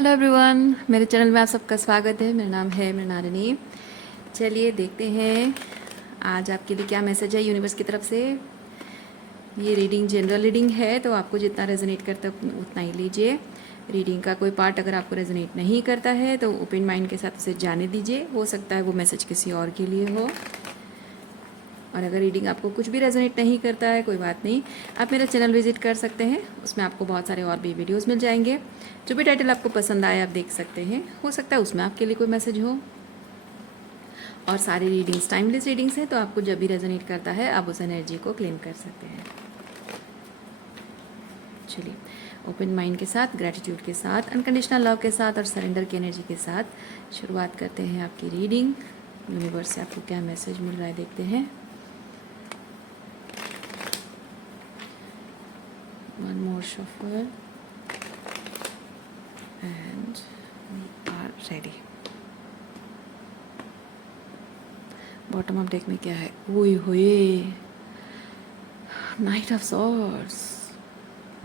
Hello everyone, मेरे channel में आप सबका स्वागत है। मेरा नाम है मृणालिनी। चलिए देखते हैं आज आपके लिए क्या मैसेज है यूनिवर्स की तरफ से। ये रीडिंग जनरल रीडिंग है, तो आपको जितना रेजोनेट करता है उतना ही लीजिए। रीडिंग का कोई पार्ट अगर आपको रेजोनेट नहीं करता है तो ओपन माइंड के साथ उसे जाने दीजिए। हो सकता है वो मैसेज किसी और के लिए हो। और अगर रीडिंग आपको कुछ भी रेजोनेट नहीं करता है, कोई बात नहीं, आप मेरा चैनल विजिट कर सकते हैं। उसमें आपको बहुत सारे और भी वीडियोस मिल जाएंगे। जो भी टाइटल आपको पसंद आए आप देख सकते हैं। हो सकता है उसमें आपके लिए कोई मैसेज हो। और सारी रीडिंग्स टाइमलेस रीडिंग्स हैं, तो आपको जब भी रेजोनेट करता है आप उस एनर्जी को क्लेम कर सकते हैं। चलिए, ओपन माइंड के साथ, ग्रेटिट्यूड के साथ, अनकंडीशनल लव के साथ और सरेंडर की एनर्जी के साथ शुरुआत करते हैं आपकी रीडिंग। यूनिवर्स से आपको क्या मैसेज मिल रहा है देखते हैं। One more shuffle and we are ready. Bottom of deck में क्या है? ओए होए, night of swords.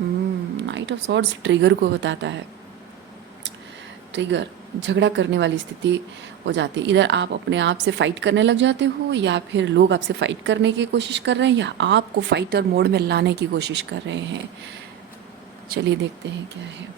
Night of swords trigger को बताता है। ट्रिगर झगड़ा करने वाली स्थिति हो जाती है। इधर आप अपने आप से फाइट करने लग जाते हो, या फिर लोग आपसे फाइट करने की कोशिश कर रहे हैं, या आपको फाइटर मोड में लाने की कोशिश कर रहे हैं। चलिए देखते हैं क्या है।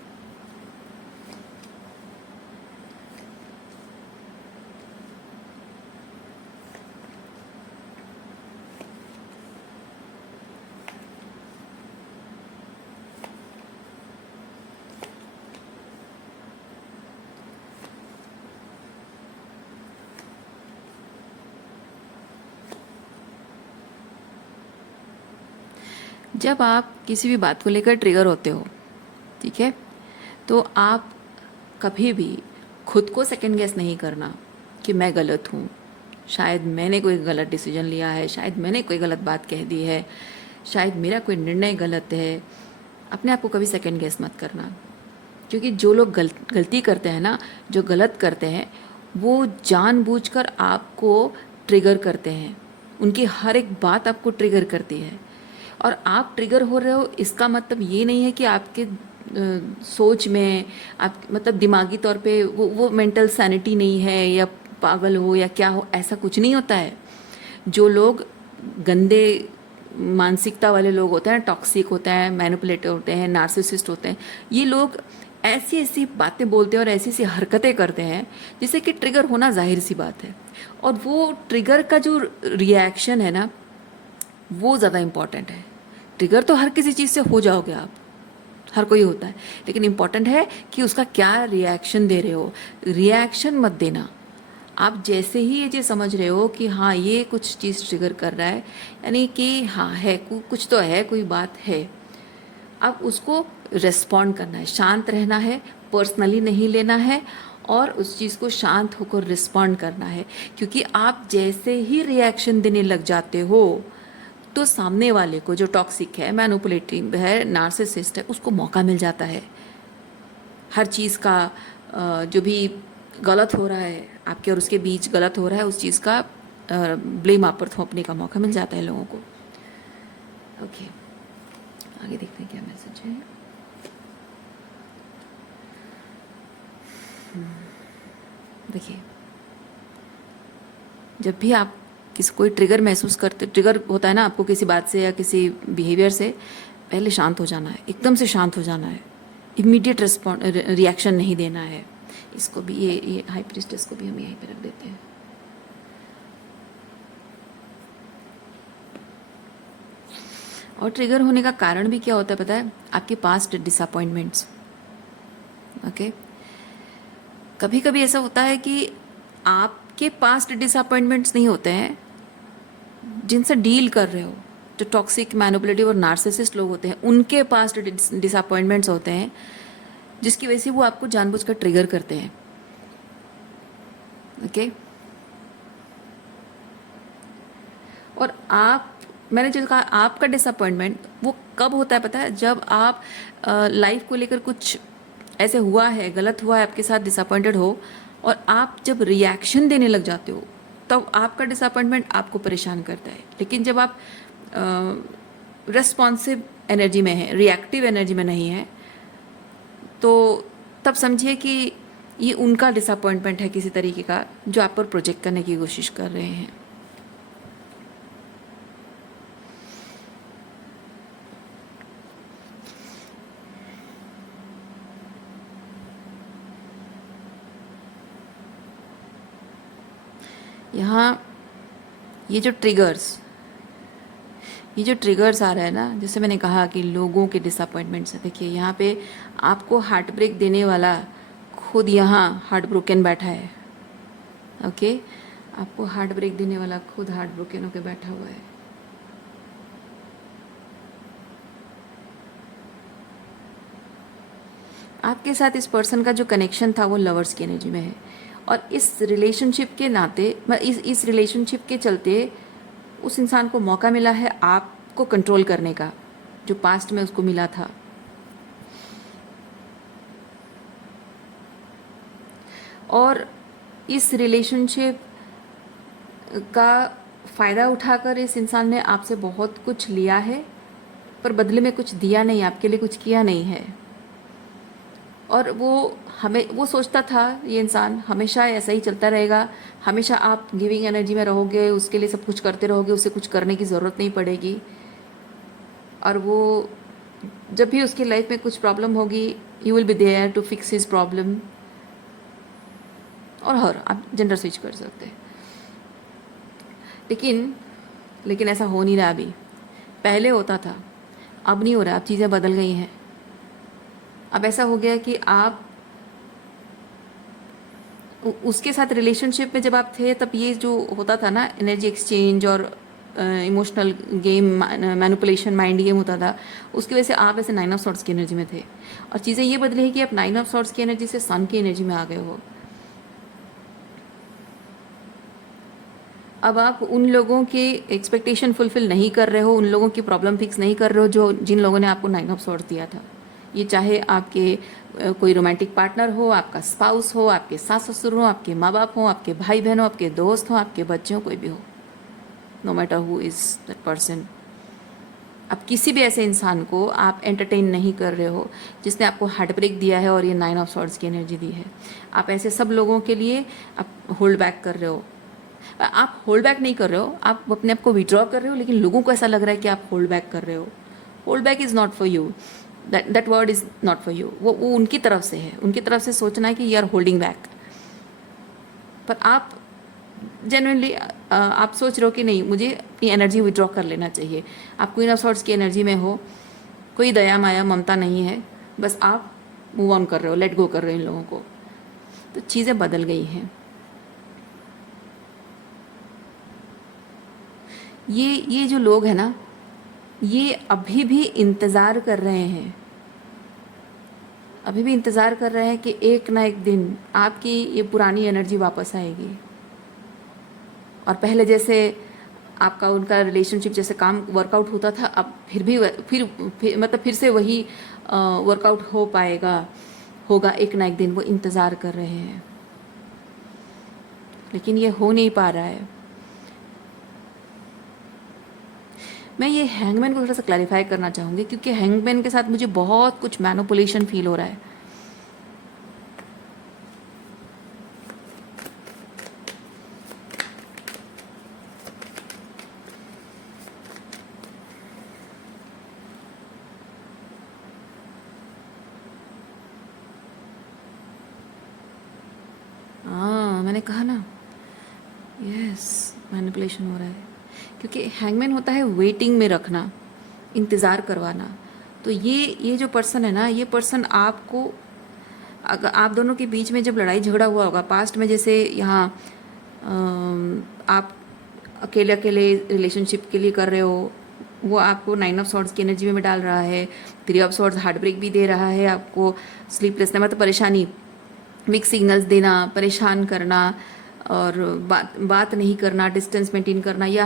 जब आप किसी भी बात को लेकर ट्रिगर होते हो, ठीक है, तो आप कभी भी खुद को सेकंड गेस नहीं करना कि मैं गलत हूँ, शायद मैंने कोई गलत डिसीजन लिया है, शायद मैंने कोई गलत बात कह दी है, शायद मेरा कोई निर्णय गलत है। अपने आप को कभी सेकंड गेस मत करना, क्योंकि जो लोग गलती करते हैं ना, जो गलत करते हैं, वो जानबूझकर आपको ट्रिगर करते हैं। उनकी हर एक बात आपको ट्रिगर करती है। और आप ट्रिगर हो रहे हो, इसका मतलब ये नहीं है कि आपके सोच में आप मतलब दिमागी तौर पे वो मेंटल सैनिटी नहीं है, या पागल हो या क्या हो, ऐसा कुछ नहीं होता है। जो लोग गंदे मानसिकता वाले लोग होते हैं, टॉक्सिक होते हैं, मैनिपुलेटर होते हैं, नार्सिसिस्ट होते हैं, ये लोग ऐसी ऐसी बातें बोलते हैं और ऐसी ऐसी हरकतें करते हैं जिससे कि ट्रिगर होना जाहिर सी बात है। और वो ट्रिगर का जो रिएक्शन है ना, वो ज़्यादा इम्पॉर्टेंट है। ट्रिगर तो हर किसी चीज़ से हो जाओगे आप, हर कोई होता है, लेकिन इम्पॉर्टेंट है कि उसका क्या रिएक्शन दे रहे हो। रिएक्शन मत देना। आप जैसे ही ये चीज़ समझ रहे हो कि हाँ ये कुछ चीज़ ट्रिगर कर रहा है, यानी कि हाँ है, कुछ तो है, कोई बात है, अब उसको रिस्पॉन्ड करना है, शांत रहना है, पर्सनली नहीं लेना है, और उस चीज़ को शांत होकर रिस्पॉन्ड करना है। क्योंकि आप जैसे ही रिएक्शन देने लग जाते हो, तो सामने वाले को, जो टॉक्सिक है, मैनिपुलेटिव है, नार्सिसिस्ट है, उसको मौका मिल जाता है। हर चीज़ का जो भी गलत हो रहा है आपके और उसके बीच गलत हो रहा है, उस चीज़ का ब्लेम आप पर थोपने का मौका मिल जाता है लोगों को। ओके, आगे देखते हैं क्या मैसेज है। देखिए, जब भी आप कोई ट्रिगर महसूस करते, ट्रिगर होता है ना आपको किसी बात से या किसी बिहेवियर से, पहले शांत हो जाना है, एकदम से शांत हो जाना है। इमीडिएट रिएक्शन नहीं देना है। इसको भी, ये हाई प्रीस्टेस को भी हम यहीं पे रख देते हैं। और ट्रिगर होने का कारण भी क्या होता है पता है? आपके पास्ट डिसअपॉइंटमेंट्स। ओके, कभी कभी ऐसा होता है कि आपके पास्ट डिसअपॉइंटमेंट्स नहीं होते हैं, जिनसे डील कर रहे हो, जो टॉक्सिक, मैनिपुलेटिव और नार्सिसिस्ट लोग होते हैं, उनके पास्ट डिसअपॉइंटमेंट्स होते हैं, जिसकी वजह से वो आपको जानबूझकर ट्रिगर करते हैं। ओके, और मैंने जो कहा, आपका डिसअपॉइंटमेंट वो कब होता है पता है? जब आप लाइफ को लेकर कुछ ऐसे हुआ है, गलत हुआ है आपके साथ, डिसअपॉइंटेड हो, और आप जब रिएक्शन देने लग जाते हो, तब आपका डिसअपॉइंटमेंट आपको परेशान करता है। लेकिन जब आप रिस्पॉन्सिव एनर्जी में है, रिएक्टिव एनर्जी में नहीं है, तो तब समझिए कि ये उनका डिसअपॉइंटमेंट है किसी तरीके का, जो आप पर प्रोजेक्ट करने की कोशिश कर रहे हैं। यहाँ ये जो ट्रिगर्स आ रहा है ना, जैसे मैंने कहा कि लोगों के डिसअपॉइंटमेंट से, देखिए यहाँ पे आपको हार्ट ब्रेक देने वाला खुद यहाँ हार्ट ब्रोकन बैठा है। ओके, आपको हार्ट ब्रेक देने वाला खुद हार्ट ब्रोकन होकर बैठा हुआ है। आपके साथ इस पर्सन का जो कनेक्शन था वो लवर्स की एनर्जी में है, और इस रिलेशनशिप के नाते, इस रिलेशनशिप के चलते उस इंसान को मौका मिला है आपको कंट्रोल करने का, जो पास्ट में उसको मिला था। और इस रिलेशनशिप का फ़ायदा उठाकर इस इंसान ने आपसे बहुत कुछ लिया है, पर बदले में कुछ दिया नहीं, आपके लिए कुछ किया नहीं है। और वो सोचता था, ये इंसान हमेशा ऐसा ही चलता रहेगा, हमेशा आप गिविंग एनर्जी में रहोगे, उसके लिए सब कुछ करते रहोगे, उसे कुछ करने की ज़रूरत नहीं पड़ेगी। और वो जब भी उसकी लाइफ में कुछ प्रॉब्लम होगी, you will be there to fix his problem. और हर आप जेंडर स्विच कर सकते हैं, लेकिन ऐसा हो नहीं रहा अभी। पहले होता था, अब नहीं हो रहा, अब चीज़ें बदल गई हैं। अब ऐसा हो गया कि आप उसके साथ रिलेशनशिप में जब आप थे, तब ये जो होता था ना, एनर्जी एक्सचेंज और emotional game, manipulation, mind game होता था, उसकी वजह से आप ऐसे 9 ऑफ सॉर्ड्स की एनर्जी में थे। और चीज़ें ये बदली है कि आप 9 ऑफ सॉर्ड्स की एनर्जी से सन की एनर्जी में आ गए हो। अब आप उन लोगों के एक्सपेक्टेशन फुलफिल नहीं कर रहे हो, उन लोगों की प्रॉब्लम फिक्स नहीं कर रहे हो जिन लोगों ने आपको 9 ऑफ सॉर्ड्स दिया था। ये चाहे आपके कोई रोमांटिक पार्टनर हो, आपका स्पाउस हो, आपके सास ससुर हो, आपके माँ बाप हो, आपके भाई बहन हो, आपके दोस्त हो, आपके बच्चे हो, कोई भी हो, no matter who is that person. अब किसी भी ऐसे इंसान को आप एंटरटेन नहीं कर रहे हो जिसने आपको हार्ट ब्रेक दिया है और ये 9 ऑफ सॉर्ड्स की एनर्जी दी है। आप ऐसे सब लोगों के लिए आप होल्ड बैक कर रहे हो। आप होल्ड बैक नहीं कर रहे हो, आप अपने आप को विड्रॉ कर रहे हो, लेकिन लोगों को ऐसा लग रहा है कि आप होल्ड बैक कर रहे हो। Hold back is not for you, that word is not for you. वो उनकी तरफ से है, उनकी तरफ से सोचना है कि यू आर होल्डिंग बैक। पर आप जेन्युइनली आप सोच रहे हो कि नहीं, मुझे अपनी एनर्जी विड्रॉ कर लेना चाहिए। आप क्वीन ऑफ सॉर्ड्स की एनर्जी में हो, कोई दया माया ममता नहीं है, बस आप मूव ऑन कर रहे हो, लेट गो कर रहे हो इन लोगों को। तो चीज़ें बदल गई हैं। ये जो लोग हैं ना, ये अभी भी इंतज़ार कर रहे हैं, अभी भी इंतज़ार कर रहे हैं कि एक ना एक दिन आपकी ये पुरानी एनर्जी वापस आएगी, और पहले जैसे आपका उनका रिलेशनशिप जैसे काम वर्कआउट होता था, अब फिर से वही वर्कआउट हो पाएगा, होगा एक ना एक दिन। वो इंतज़ार कर रहे हैं, लेकिन ये हो नहीं पा रहा है। मैं ये हैंगमैन को थोड़ा सा क्लैरिफाई करना चाहूँगी, क्योंकि हैंगमैन के साथ मुझे बहुत कुछ मैनिपुलेशन फील हो रहा है। हाँ, मैंने कहा ना, यस, मैनिपुलेशन हो रहा है, क्योंकि हैंगमैन होता है वेटिंग में रखना, इंतज़ार करवाना। तो ये जो पर्सन है ना, ये पर्सन आपको, अगर आप दोनों के बीच में जब लड़ाई झगड़ा हुआ होगा पास्ट में, जैसे यहाँ आप अकेले अकेले रिलेशनशिप के लिए कर रहे हो, वो आपको 9 ऑफ सॉर्ड्स की एनर्जी में डाल रहा है, 3 ऑफ सॉर्ड्स हार्ट ब्रेक भी दे रहा है, आपको स्लीपलेसनेस मतलब परेशानी, मिक्स सिग्नल्स देना, परेशान करना, और बात नहीं करना, डिस्टेंस मेंटेन करना। या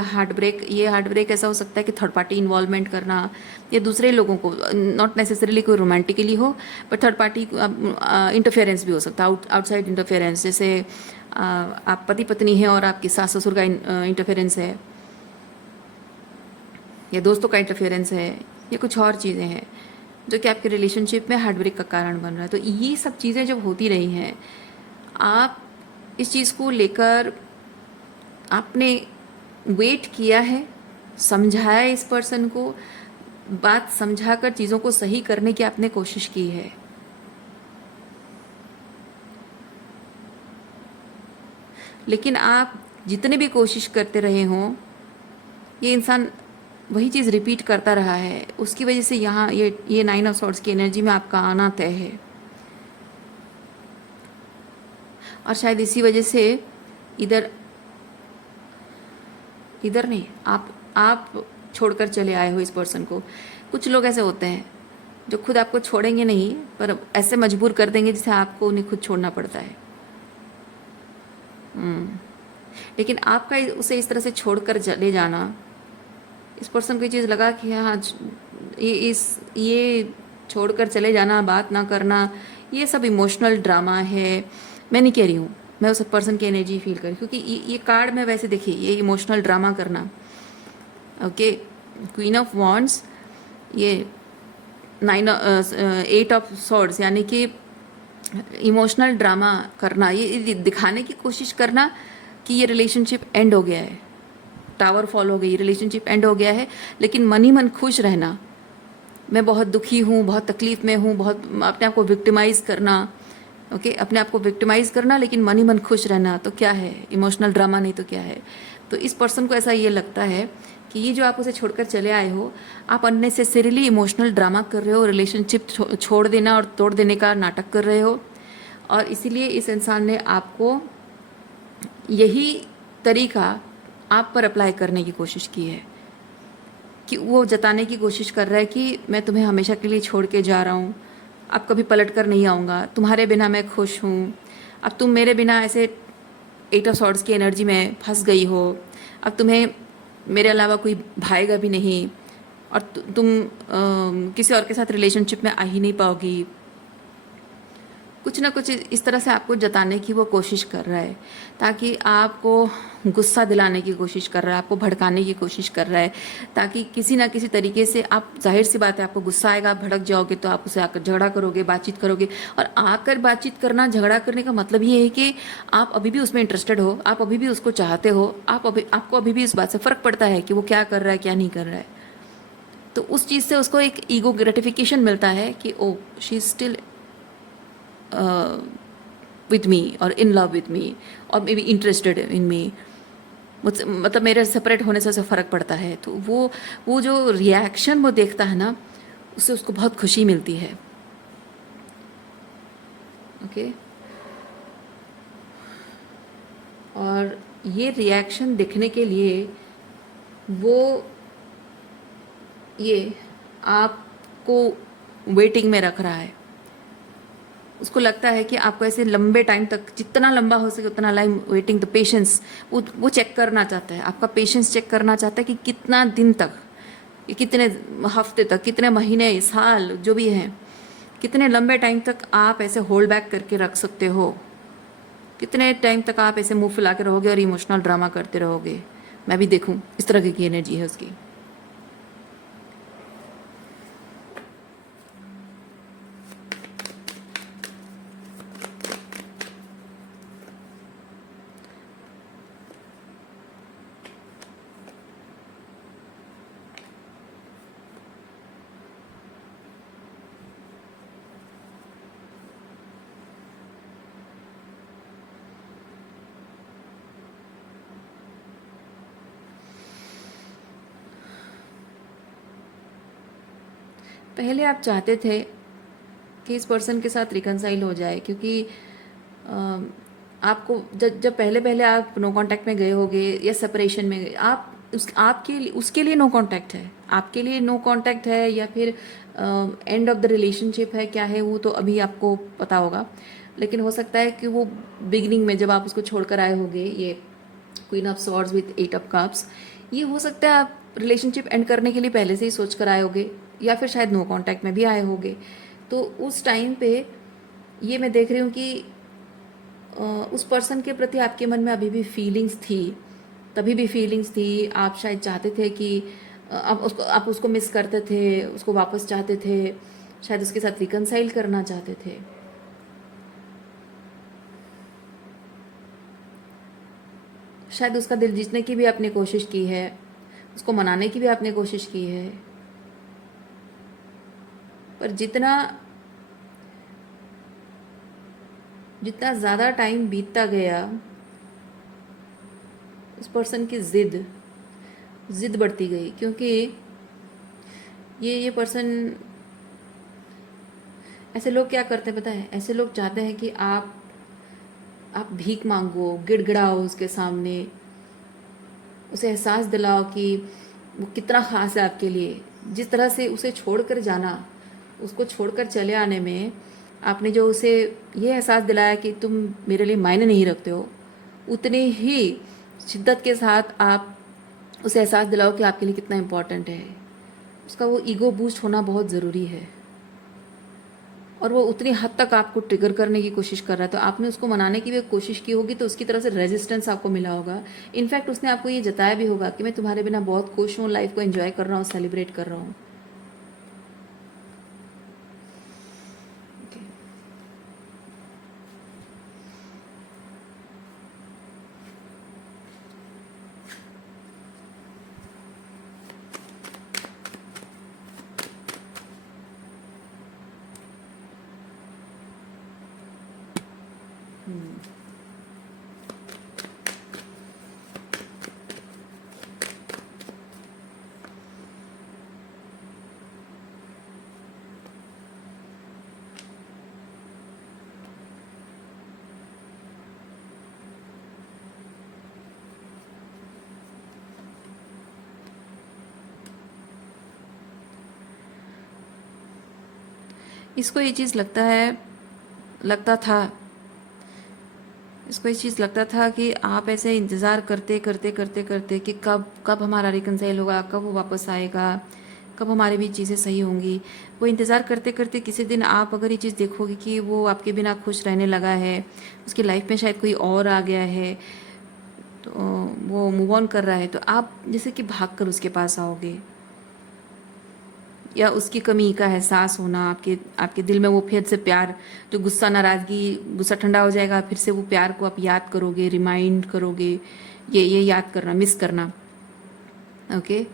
ये हार्ट ब्रेक ऐसा हो सकता है कि थर्ड पार्टी इन्वॉल्वमेंट करना, या दूसरे लोगों को, नॉट नेसेसरीली कोई रोमांटिकली हो, बट थर्ड पार्टी इंटरफेरेंस भी हो सकता है, आउटसाइड इंटरफेरेंस। जैसे आप पति पत्नी हैं और आपकी सास ससुर का इंटरफेरेंस है, या दोस्तों का इंटरफेरेंस है, या कुछ और चीज़ें हैं जो कि आपके रिलेशनशिप में हार्ट ब्रेक का कारण बन रहा है। तो ये सब चीज़ें जब होती रही हैं, आप इस चीज़ को लेकर आपने वेट किया है, समझाया इस पर्सन को, बात समझाकर चीज़ों को सही करने की आपने कोशिश की है। लेकिन आप जितने भी कोशिश करते रहे हों, ये इंसान वही चीज़ रिपीट करता रहा है। उसकी वजह से यहाँ ये 9 ऑफ सॉर्ड्स की एनर्जी में आपका आना तय है। और शायद इसी वजह से इधर इधर नहीं, आप छोड़कर चले आए हो इस पर्सन को। कुछ लोग ऐसे होते हैं जो खुद आपको छोड़ेंगे नहीं, पर ऐसे मजबूर कर देंगे जिससे आपको उन्हें खुद छोड़ना पड़ता है। लेकिन आपका उसे इस तरह से छोड़कर चले जाना, इस पर्सन को ये चीज़ लगा कि हाँ, ये छोड़कर चले जाना, बात ना करना, ये सब इमोशनल ड्रामा है। मैं नहीं कह रही हूँ, मैं उस पर्सन की एनर्जी फील करी, क्योंकि ये कार्ड में वैसे देखिए, ये इमोशनल ड्रामा करना। ओके, क्वीन ऑफ वॉन्ड्स, ये 8 ऑफ सॉर्ड्स, यानी कि इमोशनल ड्रामा करना, ये दिखाने की कोशिश करना कि ये रिलेशनशिप एंड हो गया है, टावर फॉल हो गई, रिलेशनशिप एंड हो गया है। लेकिन मन ही मन खुश रहना, मैं बहुत दुखी हूँ, बहुत तकलीफ में हूँ, बहुत अपने आप को विक्टिमाइज़ करना। ओके, अपने आप को विक्टिमाइज़ करना, लेकिन मन ही मन खुश रहना, तो क्या है? इमोशनल ड्रामा नहीं तो क्या है? तो इस पर्सन को ऐसा ये लगता है कि ये जो आप उसे छोड़कर चले आए हो, आप अननेसेसरीली इमोशनल ड्रामा कर रहे हो, रिलेशनशिप छोड़ देना और तोड़ देने का नाटक कर रहे हो। और इसीलिए इस इंसान ने आपको यही तरीका आप पर अप्लाई करने की कोशिश की है, कि वो जताने की कोशिश कर रहा है कि मैं तुम्हें हमेशा के लिए छोड़ के जा रहा हूँ, अब कभी पलट कर नहीं आऊँगा, तुम्हारे बिना मैं खुश हूँ, अब तुम मेरे बिना ऐसे 8 ऑफ सॉर्ड्स की एनर्जी में फंस गई हो, अब तुम्हें मेरे अलावा कोई भाएगा भी नहीं, और तुम किसी और के साथ रिलेशनशिप में आ ही नहीं पाओगी। कुछ ना कुछ इस तरह से आपको जताने की वो कोशिश कर रहा है, ताकि आपको गुस्सा दिलाने की कोशिश कर रहा है, आपको भड़काने की कोशिश कर रहा है, ताकि किसी ना किसी तरीके से आप, जाहिर सी बात है, आपको गुस्सा आएगा, आप भड़क जाओगे, तो आप उसे आकर झगड़ा करोगे, बातचीत करोगे। और आकर बातचीत करना, झगड़ा करने का मतलब ये है कि आप अभी भी उसमें इंटरेस्टेड हो, आप अभी भी उसको चाहते हो, आपको अभी भी इस बात से फ़र्क पड़ता है कि वो क्या कर रहा है, क्या नहीं कर रहा है। तो उस चीज़ से उसको एक ईगो ग्रेटिफिकेशन मिलता है कि oh, she is still with me or in love with me or maybe interested in me, मतलब मेरे सेपरेट होने से उसे फ़र्क पड़ता है। तो वो जो रिएक्शन वो देखता है ना, उससे उसको बहुत खुशी मिलती है। ओके, और ये रिएक्शन देखने के लिए वो ये आपको वेटिंग में रख रहा है। उसको लगता है कि आपको ऐसे लंबे टाइम तक, जितना लंबा हो सके उतना लाइम वेटिंग, द पेशेंस, वो चेक करना चाहता है, आपका पेशेंस चेक करना चाहता है कि कितना दिन तक, कितने हफ्ते तक, कितने महीने, साल, जो भी हैं, कितने लंबे टाइम तक आप ऐसे होल्ड बैक करके रख सकते हो, कितने टाइम तक आप ऐसे मुंह फुला के रहोगे और इमोशनल ड्रामा करते रहोगे। मैं भी देखूं, इस तरह की एनर्जी है उसकी। पहले आप चाहते थे कि इस पर्सन के साथ रिकनसाइल हो जाए, क्योंकि आपको जब पहले पहले आप नो कांटेक्ट में गए होगे या सेपरेशन में गए, उसके लिए नो कांटेक्ट है, आपके लिए नो कांटेक्ट है, या फिर एंड ऑफ द रिलेशनशिप है, क्या है वो तो अभी आपको पता होगा। लेकिन हो सकता है कि वो बिगिनिंग में जब आप उसको छोड़कर आए होंगे, ये queen of swords with 8 of cups, ये हो सकता है आप रिलेशनशिप एंड करने के लिए पहले से ही सोच कर आए होगे, या फिर शायद नो कांटेक्ट में भी आए होंगे। तो उस टाइम पे ये मैं देख रही हूँ कि उस पर्सन के प्रति आपके मन में अभी भी फीलिंग्स थी, तभी भी फीलिंग्स थी। आप शायद चाहते थे कि आप उसको मिस करते थे, उसको वापस चाहते थे, शायद उसके साथ रिकनसाइल करना चाहते थे, शायद उसका दिल जीतने की भी आपने कोशिश की है, उसको मनाने की भी आपने कोशिश की है, पर जितना जितना ज़्यादा टाइम बीतता गया उस पर्सन की ज़िद बढ़ती गई, क्योंकि ये पर्सन, ऐसे लोग क्या करते हैं पता है, ऐसे लोग चाहते हैं कि आप भीख मांगो, गिड़गिड़ाओ उसके सामने, उसे एहसास दिलाओ कि वो कितना ख़ास है आपके लिए। जिस तरह से उसे छोड़कर जाना, उसको छोड़कर चले आने में आपने जो उसे ये एहसास दिलाया कि तुम मेरे लिए मायने नहीं रखते हो, उतनी ही शिद्दत के साथ आप उसे एहसास दिलाओ कि आपके लिए कितना इम्पोर्टेंट है। उसका वो ईगो बूस्ट होना बहुत ज़रूरी है, और वो उतनी हद तक आपको ट्रिगर करने की कोशिश कर रहा है, तो आपने उसको मनाने की भी कोशिश की होगी, तो उसकी तरफ से रेजिस्टेंस आपको मिला होगा। इनफैक्ट उसने आपको ये जताया भी होगा कि मैं तुम्हारे बिना बहुत खुश हूँ, लाइफ को एंजॉय कर रहा हूँ, सेलिब्रेट कर रहा हूँ। इसको ये चीज़ लगता था, इसको ये चीज़ लगता था कि आप ऐसे इंतज़ार करते करते करते करते कि कब हमारा रिकनसाइल होगा, कब वो वापस आएगा, कब हमारे बीच चीज़ें सही होंगी। वो इंतज़ार करते करते किसी दिन आप अगर ये चीज़ देखोगे कि वो आपके बिना खुश रहने लगा है, उसकी लाइफ में शायद कोई और आ गया है, तो वो मूव ऑन कर रहा है, तो आप जैसे कि भाग कर उसके पास आओगे, या उसकी कमी का एहसास होना, आपके दिल में वो फिर से प्यार, जो गुस्सा ठंडा हो जाएगा, फिर से वो प्यार को आप याद करोगे, रिमाइंड करोगे, ये याद करना, मिस करना, ओके।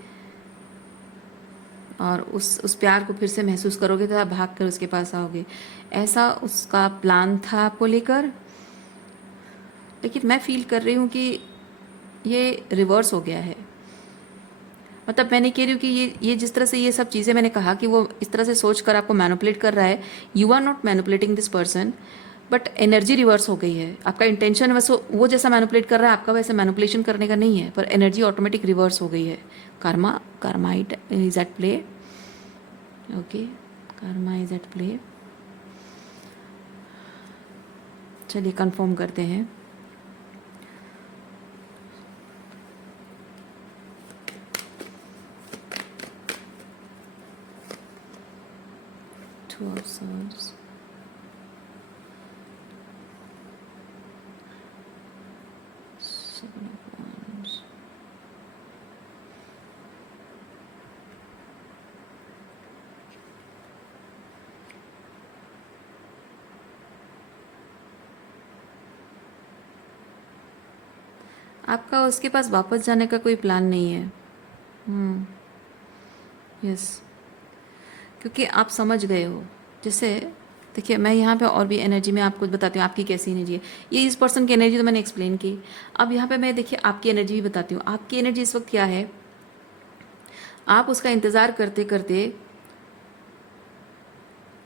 और उस प्यार को फिर से महसूस करोगे, तो आप भाग कर उसके पास आओगे। ऐसा उसका प्लान था आपको लेकर, लेकिन मैं फील कर रही हूँ कि ये रिवर्स हो गया है। मतलब मैं नहीं कह रही हूँ कि ये जिस तरह से ये सब चीज़ें मैंने कहा कि वो इस तरह से सोच कर आपको मैनिपुलेट कर रहा है, you are not manipulating this person, but energy reverse हो गई है। आपका इंटेंशन वैसे वो जैसा मैनिपुलेट कर रहा है, आपका वैसे मैनिपुलेशन करने का नहीं है, पर एनर्जी ऑटोमेटिक रिवर्स हो गई है। Karma is at play, okay, karma is at play. चलिए कंफर्म करते हैं। Two of Swords, Seven of Wands, आपका उसके पास वापस जाने का कोई प्लान नहीं है। यस, क्योंकि आप समझ गए हो। जैसे देखिए, मैं यहाँ पे और भी एनर्जी में आपको बताती हूँ आपकी कैसी एनर्जी है। ये इस पर्सन की एनर्जी तो मैंने एक्सप्लेन की। अब यहाँ पे मैं देखिए आपकी एनर्जी भी बताती हूँ। आपकी एनर्जी इस वक्त क्या है, आप उसका इंतज़ार करते करते,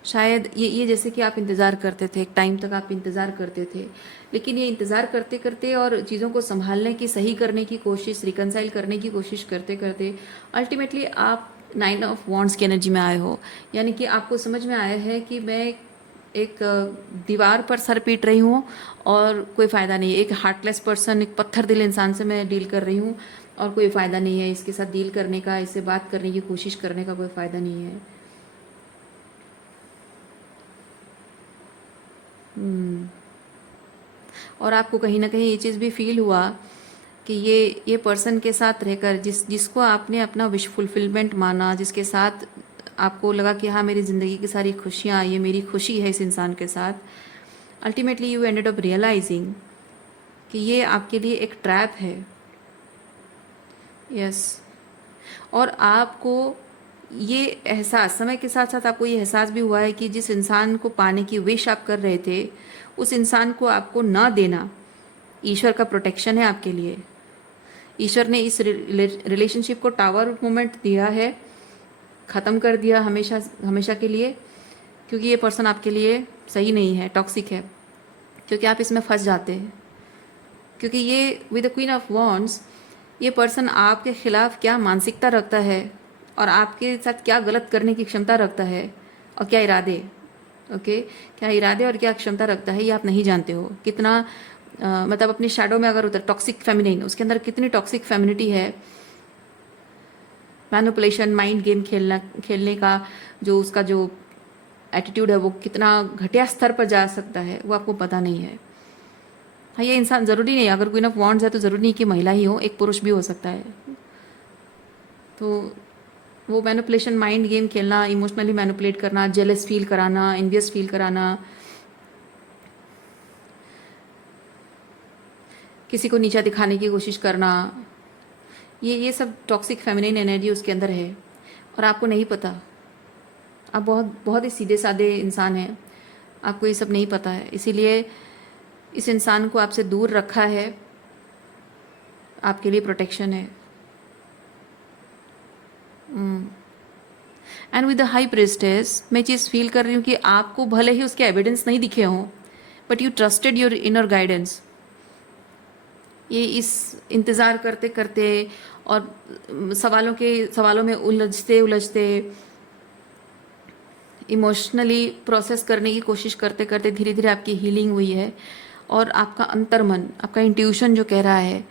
शायद ये जैसे कि आप इंतज़ार करते थे, एक टाइम तक आप इंतज़ार करते थे, लेकिन ये इंतज़ार करते करते और चीज़ों को संभालने की, सही करने की कोशिश, रिकनसाइल करने की कोशिश करते करते अल्टीमेटली आप 9 ऑफ वॉन्ड्स की एनर्जी में आए हो। यानी कि आपको समझ में आया है कि मैं एक दीवार पर सर पीट रही हूँ और कोई फ़ायदा नहीं है। एक हार्टलेस पर्सन, एक पत्थर दिल इंसान से मैं डील कर रही हूँ और कोई फ़ायदा नहीं है। इसके साथ डील करने का, इससे बात करने की कोशिश करने का कोई फ़ायदा नहीं है। और आपको कहीं ना कहीं ये चीज़ भी फील हुआ कि ये पर्सन के साथ रहकर जिसको आपने अपना विश फुलफिलमेंट माना, जिसके साथ आपको लगा कि हाँ मेरी ज़िंदगी की सारी खुशियाँ, ये मेरी खुशी है इस इंसान के साथ, ultimately you ended up realising कि ये आपके लिए एक ट्रैप है। यस। और आपको ये एहसास, समय के साथ साथ आपको ये एहसास भी हुआ है कि जिस इंसान को पाने की विश आप कर रहे थे, उस इंसान को आपको ना देना ईश्वर का प्रोटेक्शन है आपके लिए। ईश्वर ने इस रिलेशनशिप को टावर मोमेंट दिया है, ख़त्म कर दिया हमेशा हमेशा के लिए, क्योंकि ये पर्सन आपके लिए सही नहीं है, टॉक्सिक है, क्योंकि आप इसमें फंस जाते हैं। क्योंकि ये with the queen of wands, ये पर्सन आपके खिलाफ क्या मानसिकता रखता है और आपके साथ क्या गलत करने की क्षमता रखता है और क्या इरादे, ओके, क्या इरादे और क्या क्षमता रखता है, ये आप नहीं जानते हो। कितना मतलब अपने शैडो में अगर उतर टॉक्सिक फेमिनिन, उसके अंदर कितनी टॉक्सिक फेमिनिटी है, मैनिपुलेशन, माइंड गेम खेलने का जो उसका जो एटीट्यूड है वो कितना घटिया स्तर पर जा सकता है, वो आपको पता नहीं है। हाँ, ये इंसान ज़रूरी नहीं, अगर क्वीन ऑफ वॉन्ड्स है तो ज़रूरी नहीं कि महिला ही हो, एक पुरुष भी हो सकता है। तो वो मैनिपुलेशन, माइंड गेम खेलना, इमोशनली मैनिपुलेट करना, जेलस फील कराना, एनवियस फील कराना, किसी को नीचा दिखाने की कोशिश करना, ये सब टॉक्सिक फेमिनिन एनर्जी उसके अंदर है और आपको नहीं पता। आप बहुत बहुत ही सीधे साधे इंसान हैं, आपको ये सब नहीं पता है, इसीलिए इस इंसान को आपसे दूर रखा है, आपके लिए प्रोटेक्शन है। And with the high priestess, मैं चीज़ फील कर रही हूँ कि आपको भले ही उसके एविडेंस नहीं दिखे हों, but you trusted your inner guidance. ये इस इंतज़ार करते करते और सवालों में उलझते उलझते, इमोशनली प्रोसेस करने की कोशिश करते करते धीरे धीरे आपकी हीलिंग हुई है और आपका अंतर्मन, आपका इंट्यूशन जो कह रहा है,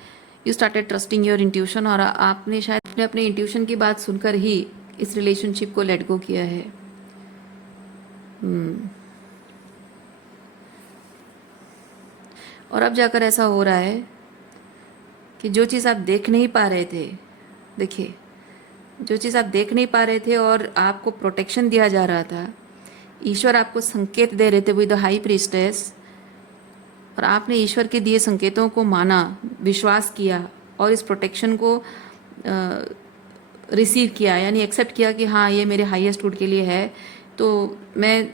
you started trusting your intuition, और आपने शायद अपने इंट्यूशन की बात सुनकर ही इस रिलेशनशिप को लेट गो किया है। और अब जाकर ऐसा हो रहा है कि जो चीज़ आप देख नहीं पा रहे थे, देखिए, जो चीज़ आप देख नहीं पा रहे थे और आपको प्रोटेक्शन दिया जा रहा था, ईश्वर आपको संकेत दे रहे थे विद द हाई प्रीस्टेस, और आपने ईश्वर के दिए संकेतों को माना, विश्वास किया और इस प्रोटेक्शन को रिसीव किया, यानी एक्सेप्ट किया कि हाँ ये मेरे हाईएस्ट गुड के लिए है। तो मैं,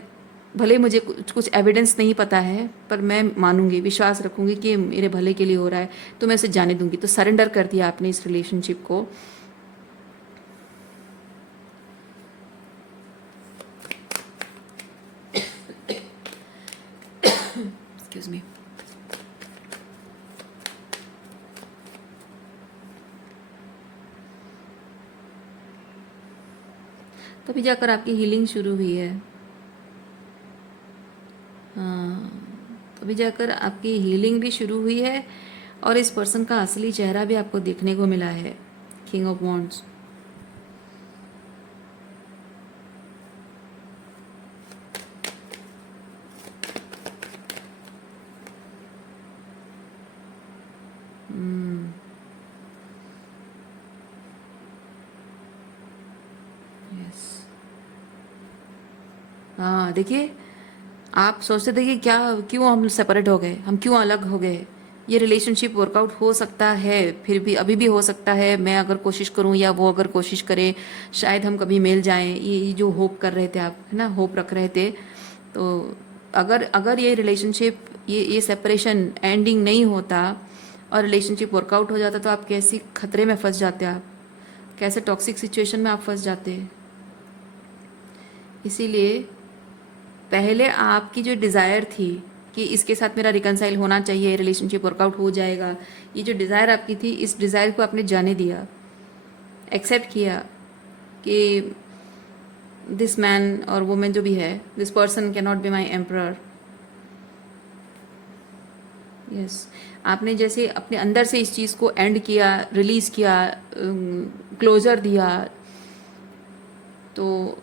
भले मुझे कुछ एविडेंस नहीं पता है, पर मैं मानूंगी, विश्वास रखूंगी कि मेरे भले के लिए हो रहा है, तो मैं उसे जाने दूंगी। तो सरेंडर कर दिया आपने इस रिलेशनशिप को। Excuse me. तभी जाकर आपकी हीलिंग शुरू हुई है। हाँ, तभी जाकर आपकी हीलिंग भी शुरू हुई है और इस पर्सन का असली चेहरा भी आपको देखने को मिला है, किंग ऑफ वॉन्ड्स। हाँ, देखिए, आप सोचते थे कि क्या, क्यों हम सेपरेट हो गए, हम क्यों अलग हो गए, ये रिलेशनशिप वर्कआउट हो सकता है, फिर भी अभी भी हो सकता है, मैं अगर कोशिश करूं या वो अगर कोशिश करे, शायद हम कभी मिल जाएं, ये जो होप कर रहे थे आप, है ना, होप रख रहे थे। तो अगर अगर ये रिलेशनशिप, ये सेपरेशन एंडिंग नहीं होता और रिलेशनशिप वर्कआउट हो जाता, तो आप कैसी खतरे में फंस जाते, आप कैसे टॉक्सिक सिचुएशन में आप फंस जाते। इसीलिए पहले आपकी जो डिज़ायर थी कि इसके साथ मेरा रिकनसाइल होना चाहिए, रिलेशनशिप वर्कआउट हो जाएगा, ये जो डिज़ायर आपकी थी, इस डिज़ायर को आपने जाने दिया, एक्सेप्ट किया कि दिस मैन और वुमेन जो भी है, this person can not be my emperor. Yes, आपने जैसे अपने अंदर से इस चीज़ को एंड किया, रिलीज़ किया, क्लोजर दिया, तो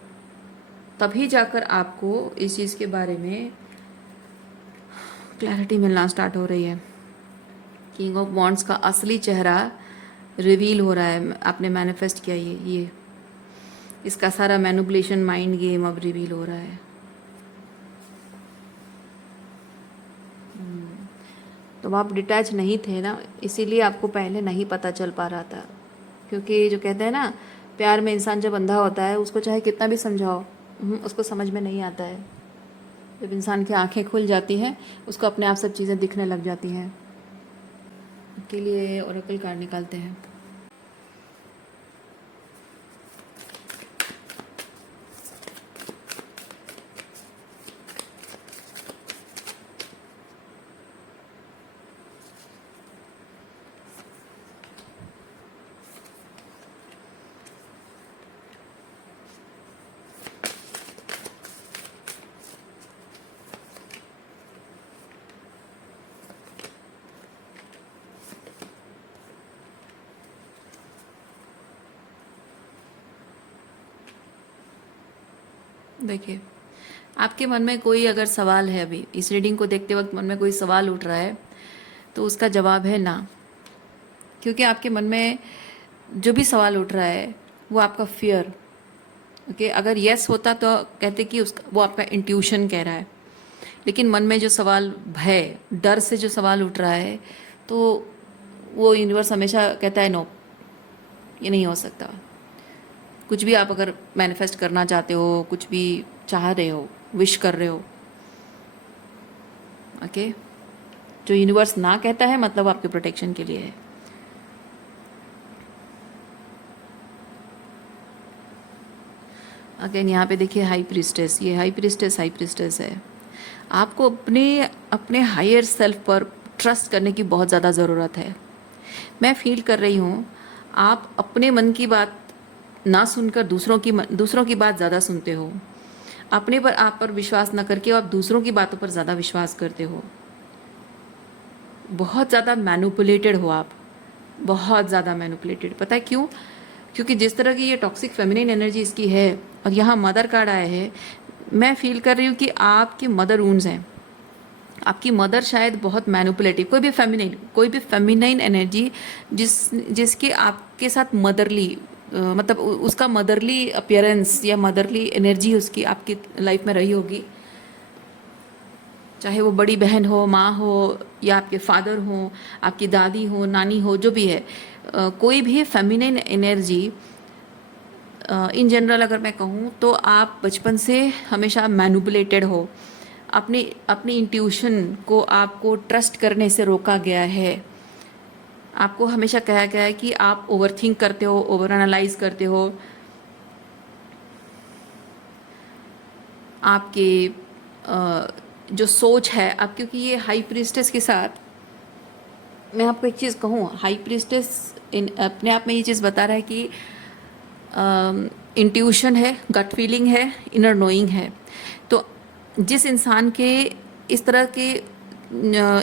तभी जाकर आपको इस चीज़ के बारे में क्लैरिटी मिलना स्टार्ट हो रही है। किंग ऑफ वॉन्ड्स का असली चेहरा रिवील हो रहा है, आपने मैनिफेस्ट किया ये। इसका सारा मैनिपुलेशन माइंड गेम अब रिवील हो रहा है। तो आप डिटैच नहीं थे ना, इसीलिए आपको पहले नहीं पता चल पा रहा था। क्योंकि जो कहते हैं ना, प्यार में इंसान जब अंधा होता है, उसको चाहे कितना भी समझाओ, उसको समझ में नहीं आता है। जब इंसान की आंखें खुल जाती हैं, उसको अपने आप सब चीज़ें दिखने लग जाती हैं। के लिए ओरेकल कार्ड निकालते हैं। देखिए, आपके मन में कोई अगर सवाल है, अभी इस रीडिंग को देखते वक्त मन में कोई सवाल उठ रहा है, तो उसका जवाब है ना। क्योंकि आपके मन में जो भी सवाल उठ रहा है वो आपका फियर, ओके। अगर यस होता तो कहते कि उसका वो आपका इंट्यूशन कह रहा है। लेकिन मन में जो सवाल, भय, डर से जो सवाल उठ रहा है, तो वो यूनिवर्स हमेशा कहता है नो, ये नहीं हो सकता। कुछ भी आप अगर मैनिफेस्ट करना चाहते हो, कुछ भी चाह रहे हो, विश कर रहे हो, ओके, जो यूनिवर्स ना कहता है मतलब आपके प्रोटेक्शन के लिए है। अगेन यहाँ पे देखिए हाई प्रीस्टेस, ये हाई प्रीस्टेस है। आपको अपने अपने हायर सेल्फ पर ट्रस्ट करने की बहुत ज़्यादा ज़रूरत है। मैं फील कर रही हूँ आप अपने मन की बात ना सुनकर दूसरों की बात ज़्यादा सुनते हो। अपने पर आप पर विश्वास ना करके आप दूसरों की बातों पर ज़्यादा विश्वास करते हो। बहुत ज़्यादा मैनिपुलेटेड हो आप, बहुत ज़्यादा मैनिपुलेटेड। पता है क्यों? क्योंकि जिस तरह की ये टॉक्सिक फेमिनिन एनर्जी इसकी है, और यहाँ मदर कार्ड आया है, मैं फील कर रही हूँ कि आपकी मदर वूंड्स हैं। आपकी मदर शायद बहुत मैनिपुलेटिव, कोई भी फेमिनाइन एनर्जी जिसके आपके साथ मदरली मतलब उसका मदरली अपीयरेंस या मदरली एनर्जी उसकी आपकी लाइफ में रही होगी। चाहे वो बड़ी बहन हो, माँ हो, या आपके फादर हो, आपकी दादी हो, नानी हो, जो भी है, कोई भी फेमिनाइन एनर्जी इन जनरल अगर मैं कहूँ तो आप बचपन से हमेशा मैनिपुलेटेड हो। अपनी अपनी इंट्यूशन को आपको ट्रस्ट करने से रोका गया है। आपको हमेशा कहा गया है कि आप ओवरथिंक करते हो, ओवर एनालाइज करते हो। आपके जो सोच है आप, क्योंकि ये हाई प्रीस्टेस के साथ मैं आपको एक चीज़ कहूँ, हाई प्रीस्टेस अपने आप में ये चीज़ बता रहा है कि इंट्यूशन है, गट फीलिंग है, इनर नोइंग है। तो जिस इंसान के इस तरह के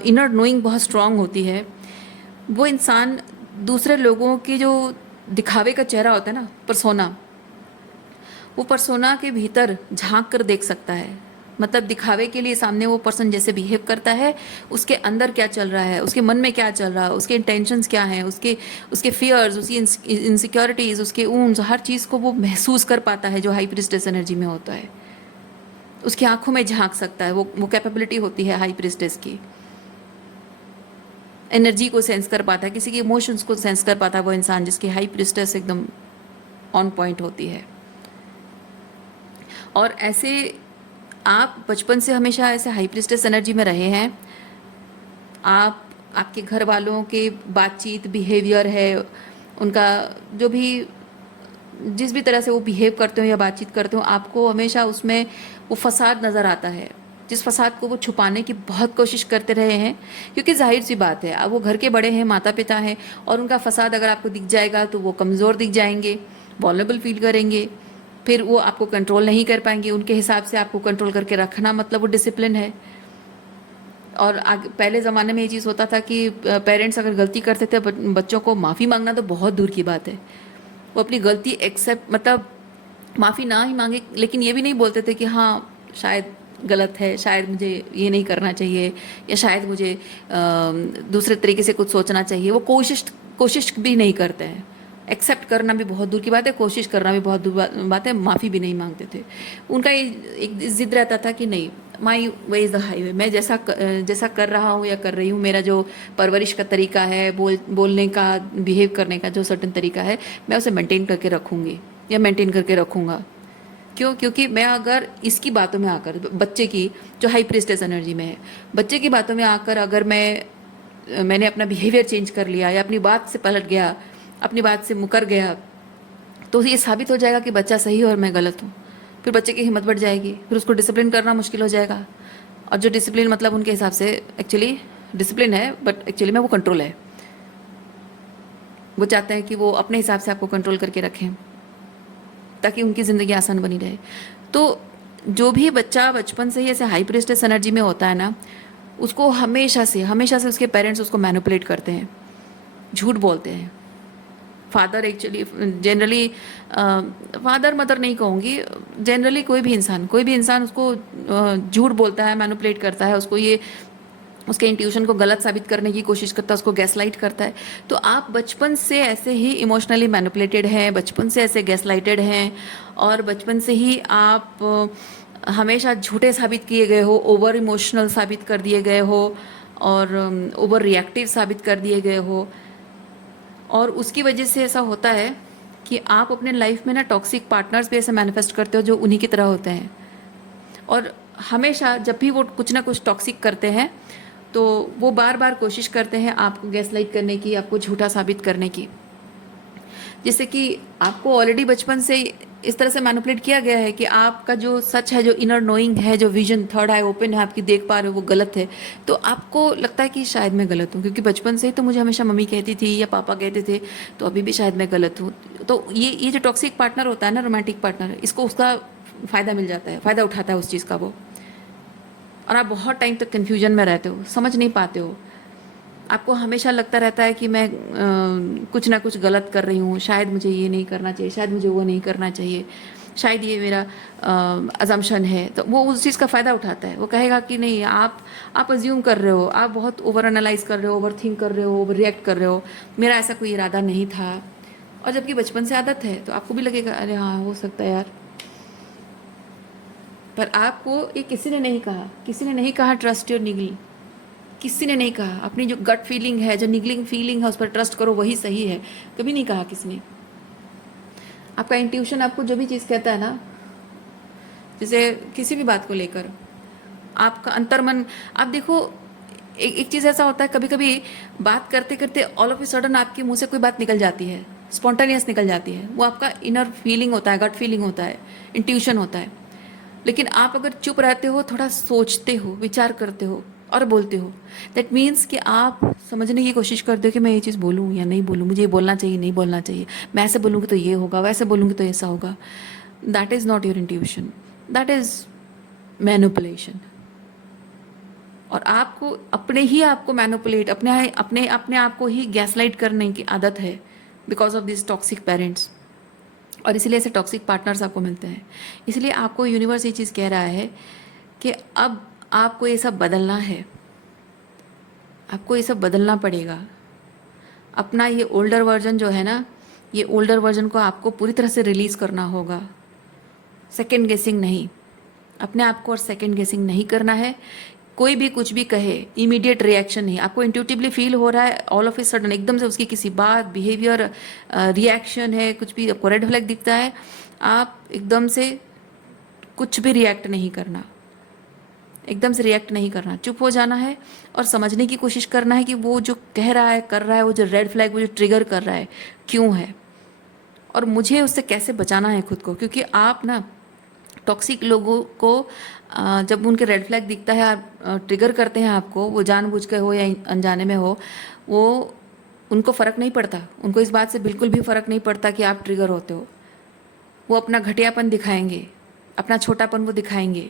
इनर नोइंग बहुत स्ट्रांग होती है, वो इंसान दूसरे लोगों की जो दिखावे का चेहरा होता है ना, परसोना, वो परसोना के भीतर झांक कर देख सकता है। मतलब दिखावे के लिए सामने वो पर्सन जैसे बिहेव करता है, उसके अंदर क्या चल रहा है, उसके मन में क्या चल रहा है, उसके इंटेंशंस क्या हैं, उसके फियर्स, उसकी इनसिक्योरिटीज़, उसके ऊन्स, हर चीज़ को वो महसूस कर पाता है जो हाई प्रीस्टेस एनर्जी में होता है। उसकी आंखों में झांक सकता है, वो कैपेबिलिटी होती है हाई प्रीस्टेस की। एनर्जी को सेंस कर पाता है, किसी के इमोशंस को सेंस कर पाता है वो इंसान जिसकी हाई प्रीस्टेस एकदम ऑन पॉइंट होती है। और ऐसे आप बचपन से हमेशा ऐसे हाई प्रीस्टेस एनर्जी में रहे हैं। आपके घर वालों के बातचीत, बिहेवियर है, उनका जो भी, जिस भी तरह से वो बिहेव करते हो या बातचीत करते हो, आपको हमेशा उसमें वो फसाद नज़र आता है, जिस फसाद को वो छुपाने की बहुत कोशिश करते रहे हैं। क्योंकि जाहिर सी बात है, अब वो घर के बड़े हैं, माता पिता हैं, और उनका फसाद अगर आपको दिख जाएगा तो वो कमज़ोर दिख जाएंगे, वॉल्नरेबल फील करेंगे, फिर वो आपको कंट्रोल नहीं कर पाएंगे। उनके हिसाब से आपको कंट्रोल करके रखना मतलब वो डिसिप्लिन है। और पहले ज़माने में ये चीज़ होता था कि पेरेंट्स अगर गलती करते थे, बच्चों को माफ़ी मांगना तो बहुत दूर की बात है। वो अपनी गलती एक्सेप्ट, मतलब माफ़ी ना ही मांगे, लेकिन ये भी नहीं बोलते थे कि हाँ शायद गलत है, शायद मुझे ये नहीं करना चाहिए, या शायद मुझे दूसरे तरीके से कुछ सोचना चाहिए। वो कोशिश भी नहीं करते हैं। एक्सेप्ट करना भी बहुत दूर की बात है, कोशिश करना भी बहुत दूर बात है, माफ़ी भी नहीं मांगते थे। उनका ये एक जिद रहता था कि नहीं, माई वे इज़ द हाईवे, मैं जैसा कर रहा हूँ या कर रही हूँ, मेरा जो परवरिश का तरीका है, बोलने का, बिहेव करने का जो सर्टन तरीका है, मैं उसे मेंटेन करके रखूँगी या मेंटेन करके रखूँगा। क्यों? क्योंकि मैं अगर इसकी बातों में आकर, बच्चे की जो हाई प्रिस्टेस एनर्जी में है, बच्चे की बातों में आकर अगर मैंने अपना बिहेवियर चेंज कर लिया या अपनी बात से पलट गया, अपनी बात से मुकर गया, तो ये साबित हो जाएगा कि बच्चा सही है और मैं गलत हूँ। फिर बच्चे की हिम्मत बढ़ जाएगी, फिर उसको डिसिप्लिन करना मुश्किल हो जाएगा। और जो डिसिप्लिन मतलब उनके हिसाब से एक्चुअली डिसिप्लिन है, बट एक्चुअली में वो कंट्रोल है। वो चाहते हैं कि वो अपने हिसाब से आपको कंट्रोल करके रखें ताकि उनकी ज़िंदगी आसान बनी रहे। तो जो भी बच्चा बचपन से ही ऐसे हाई प्रिस्टेस एनर्जी में होता है ना, उसको हमेशा से उसके पेरेंट्स उसको मैनिपुलेट करते हैं, झूठ बोलते हैं। Father actually generally, father mother नहीं कहूँगी, जनरली कोई भी इंसान उसको झूठ बोलता है, मैनिपुलेट करता है, उसको ये उसके इंट्यूशन को गलत साबित करने की कोशिश करता है, उसको गैसलाइट करता है। तो आप बचपन से ऐसे ही इमोशनली मैनिपुलेटेड हैं, बचपन से ऐसे गैसलाइटेड हैं, और बचपन से ही आप हमेशा झूठे साबित किए गए हो, ओवर इमोशनल साबित कर दिए गए हो, और ओवर रिएक्टिव साबित कर दिए गए हो। और उसकी वजह से ऐसा होता है कि आप अपने लाइफ में ना टॉक्सिक पार्टनर्स भी ऐसे मैनिफेस्ट करते हो जो उन्हीं की तरह होते हैं। और हमेशा जब भी वो कुछ ना कुछ टॉक्सिक करते हैं तो वो बार बार कोशिश करते हैं आपको गैसलाइट करने की, आपको झूठा साबित करने की। जैसे कि आपको ऑलरेडी बचपन से इस तरह से मैनिपुलेट किया गया है कि आपका जो सच है, जो इनर नोइंग है, जो विजन, थर्ड आई ओपन है, आपकी देख पा रहे हो, वो गलत है। तो आपको लगता है कि शायद मैं गलत हूँ, क्योंकि बचपन से ही तो मुझे हमेशा मम्मी कहती थी या पापा कहते थे, तो अभी भी शायद मैं गलत हूँ। तो ये जो टॉक्सिक पार्टनर होता है ना, रोमांटिक पार्टनर, इसको उसका फ़ायदा मिल जाता है, फ़ायदा उठाता है उस चीज़ का वो। और आप बहुत टाइम तक कन्फ्यूजन में रहते हो, समझ नहीं पाते हो। आपको हमेशा लगता रहता है कि मैं कुछ ना कुछ गलत कर रही हूँ, शायद मुझे ये नहीं करना चाहिए, शायद मुझे वो नहीं करना चाहिए, शायद ये मेरा अजम्पशन है। तो वो उस चीज़ का फ़ायदा उठाता है। वो कहेगा कि नहीं, आप अज्यूम कर रहे हो, आप बहुत ओवर एनालाइज कर रहे हो, ओवर थिंक कर रहे हो, ओवर रिएक्ट कर रहे हो, मेरा ऐसा कोई इरादा नहीं था। और जबकि बचपन से आदत है तो आपको भी लगेगा अरे हाँ, हो सकता है यार। पर आपको ये किसी ने नहीं कहा ट्रस्ट योर निगल। किसी ने नहीं कहा अपनी जो गट फीलिंग है, जो निगलिंग फीलिंग है, उस पर ट्रस्ट करो, वही सही है। कभी नहीं कहा किसी ने। आपका इंट्यूशन आपको जो भी चीज़ कहता है ना, जैसे किसी भी बात को लेकर आपका अंतर्मन, आप देखो, एक चीज़ ऐसा होता है, कभी कभी बात करते करते ऑल ऑफ ए सडन आपके मुंह से कोई बात निकल जाती है, स्पॉन्टेनियस निकल जाती है। वो आपका इनर फीलिंग होता है, गट फीलिंग होता है, इंट्यूशन होता है। लेकिन आप अगर चुप रहते हो, थोड़ा सोचते हो, विचार करते हो और बोलते हो, दैट मीन्स कि आप समझने की कोशिश करते हो कि मैं ये चीज़ बोलूँ या नहीं बोलूँ, मुझे ये बोलना चाहिए नहीं बोलना चाहिए, मैं ऐसे बोलूँगी तो ये होगा, वैसे बोलूँगी तो ऐसा होगा। That is not your intuition, that is manipulation. और आपको अपने ही आपको मैनिपुलेट, अपने आप को ही गैसलाइट करने की आदत है because of this toxic parents. और इसीलिए ऐसे टॉक्सिक पार्टनर्स आपको मिलते हैं। इसलिए आपको यूनिवर्स ये चीज़ कह रहा है कि अब आपको ये सब बदलना है, आपको ये सब बदलना पड़ेगा। अपना ये ओल्डर वर्जन जो है ना, ये ओल्डर वर्जन को आपको पूरी तरह से रिलीज़ करना होगा। सेकेंड गेसिंग नहीं, अपने आप को और सेकेंड गेसिंग नहीं करना है। कोई भी कुछ भी कहे, इमीडिएट रिएक्शन नहीं। आपको इंट्यूटिवली फील हो रहा है, ऑल ऑफ ए सडन एकदम से उसकी किसी बात, बिहेवियर, रिएक्शन है, कुछ भी आपको रेड फ्लैग दिखता है, आप एकदम से कुछ भी रिएक्ट नहीं करना, एकदम से रिएक्ट नहीं करना, चुप हो जाना है और समझने की कोशिश करना है कि वो जो कह रहा है, कर रहा है, वो जो रेड फ्लैग, वो जो ट्रिगर कर रहा है, क्यों है, और मुझे उससे कैसे बचाना है खुद को। क्योंकि आप ना टॉक्सिक लोगों को जब उनके रेड फ्लैग दिखता है, ट्रिगर करते हैं आपको, वो जानबूझ के हो या अनजाने में हो, वो उनको फ़र्क नहीं पड़ता, उनको इस बात से बिल्कुल भी फ़र्क नहीं पड़ता कि आप ट्रिगर होते हो। वो अपना घटियापन दिखाएंगे, अपना छोटापन वो दिखाएंगे,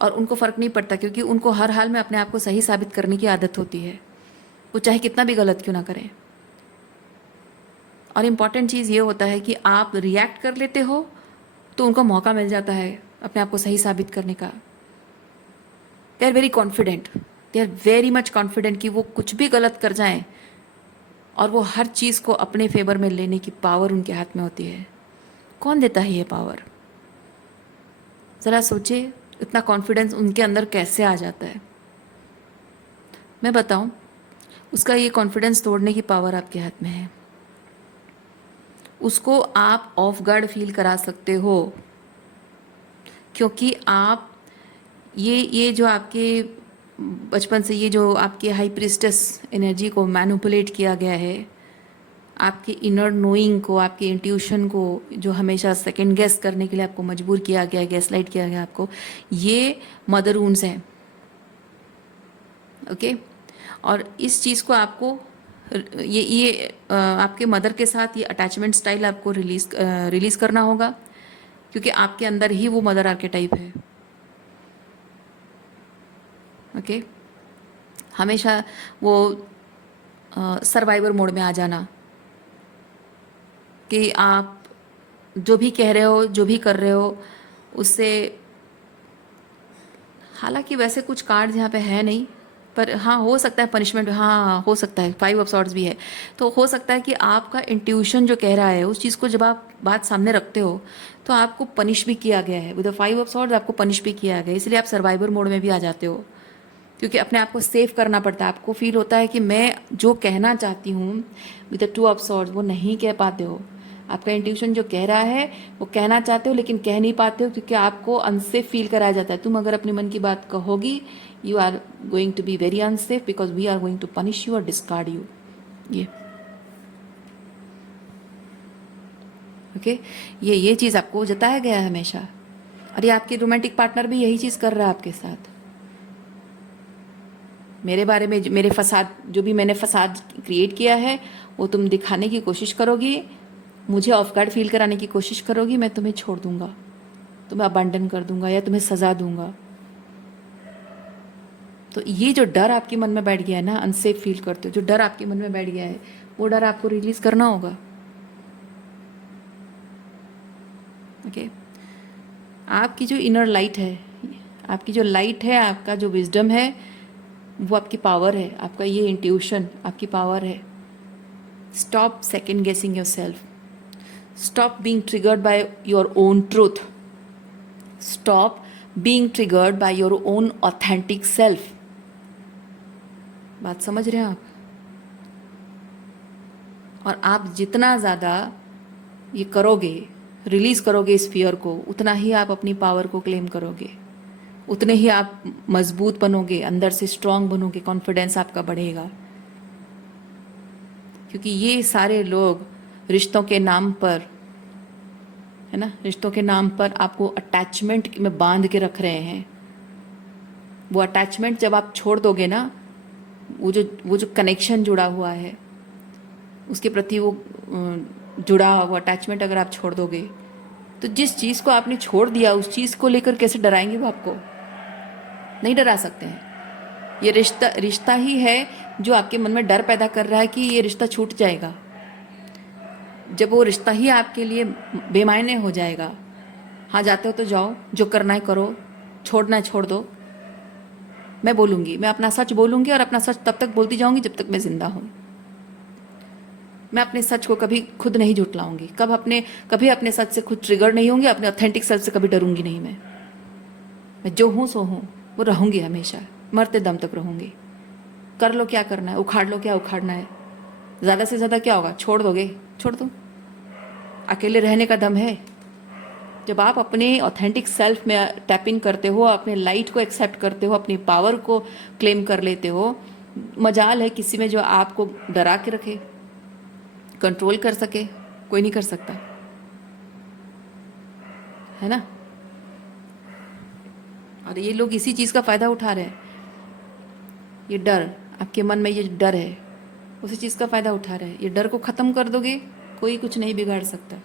और उनको फ़र्क नहीं पड़ता, क्योंकि उनको हर हाल में अपने आप को सही साबित करने की आदत होती है, वो चाहे कितना भी गलत क्यों ना करें। और इम्पॉर्टेंट चीज़ ये होता है कि आप रिएक्ट कर लेते हो तो उनको मौका मिल जाता है अपने आप को सही साबित करने का। They are very confident, they are very much confident कि वो कुछ भी गलत कर जाएं और वो हर चीज़ को अपने फेवर में लेने की पावर उनके हाथ में होती है। कौन देता है ये पावर? ज़रा सोचिए, इतना कॉन्फिडेंस उनके अंदर कैसे आ जाता है। मैं बताऊं, उसका ये कॉन्फिडेंस तोड़ने की पावर आपके हाथ में है। उसको आप ऑफ गार्ड फील करा सकते हो, क्योंकि आप ये जो आपके बचपन से ये जो आपके हाई प्रिस्टेस एनर्जी को मैनिपुलेट किया गया है, आपके इनर नोइंग को, आपके इंट्यूशन को, जो हमेशा सेकंड गेस करने के लिए आपको मजबूर किया गया, गैसलाइट किया गया आपको, ये मदर वुंड्स हैं। ओके, और इस चीज़ को आपको आपके मदर के साथ ये अटैचमेंट स्टाइल आपको रिलीज करना होगा, क्योंकि आपके अंदर ही वो मदर आर्केटाइप है। ओके, हमेशा वो सर्वाइवर मोड में आ जाना कि आप जो भी कह रहे हो, जो भी कर रहे हो, उससे, हालांकि वैसे कुछ कार्ड यहाँ पे है नहीं, पर हाँ हो सकता है पनिशमेंट, हाँ हो सकता है, 5 ऑफ सॉर्ड्स भी है। तो हो सकता है कि आपका इंट्यूशन जो कह रहा है उस चीज़ को जब आप बात सामने रखते हो तो आपको पनिश भी किया गया है। विद 5 ऑफ सॉर्ड्स आपको पनिश भी किया गया है, इसलिए आप सर्वाइवर मोड में भी आ जाते हो, क्योंकि अपने आप को सेव करना पड़ता है। आपको फील होता है कि मैं जो कहना चाहती हूँ विद 2 ऑफ सॉर्ड्स वो नहीं कह पाते हो। आपका इंट्यूशन जो कह रहा है वो कहना चाहते हो लेकिन कह नहीं पाते हो, क्योंकि आपको अनसेफ फील कराया जाता है। तुम अगर अपने मन की बात कहोगी, you are going to be very unsafe because we are going to punish you और डिस्कार्ड यू। ये ओके, ये चीज़ आपको जताया गया है हमेशा, और ये आपके रोमांटिक पार्टनर भी यही चीज़ कर रहा है आपके साथ। मेरे बारे में मेरे फसाद, जो भी मैंने फसाद क्रिएट किया है वो तुम दिखाने की कोशिश करोगी, मुझे ऑफ गार्ड फील कराने की कोशिश करोगी, मैं तुम्हें छोड़ दूंगा, तुम्हें अबंडन कर दूंगा या तुम्हें सजा दूंगा। तो ये जो डर आपके मन में बैठ गया है ना, अनसेफ फील करते हो, जो डर आपके मन में बैठ गया है वो डर आपको रिलीज करना होगा। ओके, आपकी जो इनर लाइट है, आपकी जो लाइट है, आपका जो विजडम है, वो आपकी पावर है। आपका ये इंट्यूशन आपकी पावर है। स्टॉप सेकेंड गेसिंग your self, stop being triggered by your own truth, stop being triggered by your own authentic self. बात समझ रहे हैं आप? और आप जितना ज़्यादा ये करोगे, रिलीज करोगे इस फियर को, उतना ही आप अपनी पावर को क्लेम करोगे, उतने ही आप मजबूत बनोगे, अंदर से स्ट्रांग बनोगे, कॉन्फिडेंस आपका बढ़ेगा। क्योंकि ये सारे लोग रिश्तों के नाम पर, है ना, रिश्तों के नाम पर आपको अटैचमेंट में बांध के रख रहे हैं। वो अटैचमेंट जब आप छोड़ दोगे ना, वो जो कनेक्शन जुड़ा हुआ है उसके प्रति वो जुड़ा वो अटैचमेंट अगर आप छोड़ दोगे, तो जिस चीज़ को आपने छोड़ दिया उस चीज़ को लेकर कैसे डराएंगे वो आपको? नहीं डरा सकते हैं। ये रिश्ता ही है जो आपके मन में डर पैदा कर रहा है कि ये रिश्ता छूट जाएगा। जब वो रिश्ता ही आपके लिए बेमायने हो जाएगा, हाँ जाते हो तो जाओ, जो करना है करो, छोड़ना है छोड़ दो, मैं बोलूँगी, मैं अपना सच बोलूँगी और अपना सच तब तक बोलती जाऊँगी जब तक मैं जिंदा हूँ। मैं अपने सच को कभी खुद नहीं झुठलाऊंगी, कभी अपने सच से खुद ट्रिगर नहीं होंगी, अपने ऑथेंटिक सेल्फ से कभी डरूंगी नहीं। मैं जो हूँ सो हूँ, वो रहूंगी हमेशा, मरते दम तक रहूंगी। कर लो क्या करना है, उखाड़ लो क्या उखाड़ना है, ज़्यादा से ज़्यादा क्या होगा, छोड़ दोगे, छोड़ दो। अकेले रहने का दम है। जब आप अपने ऑथेंटिक सेल्फ में टैप इन करते हो, अपने लाइट को एक्सेप्ट करते हो, अपनी पावर को क्लेम कर लेते हो, मजाल है किसी में जो आपको डरा के रखे, कंट्रोल कर सके, कोई नहीं कर सकता, है ना। और ये लोग इसी चीज़ का फ़ायदा उठा रहे हैं। ये डर आपके मन में, ये डर है, उसी चीज़ का फ़ायदा उठा रहे हैं। ये डर को ख़त्म कर दोगे, कोई कुछ नहीं बिगाड़ सकता,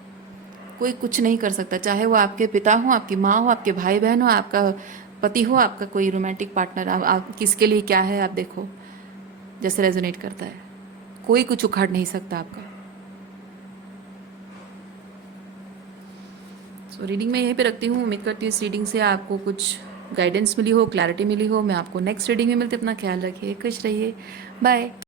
कोई कुछ नहीं कर सकता। चाहे वो आपके पिता हो, आपकी माँ हो, आपके भाई बहन हो, आपका पति हो, आपका कोई रोमांटिक पार्टनर, आप किसके लिए क्या है, आप देखो जैसे रेजोनेट करता है। कोई कुछ उखाड़ नहीं सकता आपका। सो रीडिंग मैं यहीं पे रखती हूँ। उम्मीद करती हूँ इस रीडिंग से आपको कुछ गाइडेंस मिली हो, क्लैरिटी मिली हो। मैं आपको नेक्स्ट रीडिंग में मिलती, अपना ख्याल रखिए, खुश रहिए, बाय।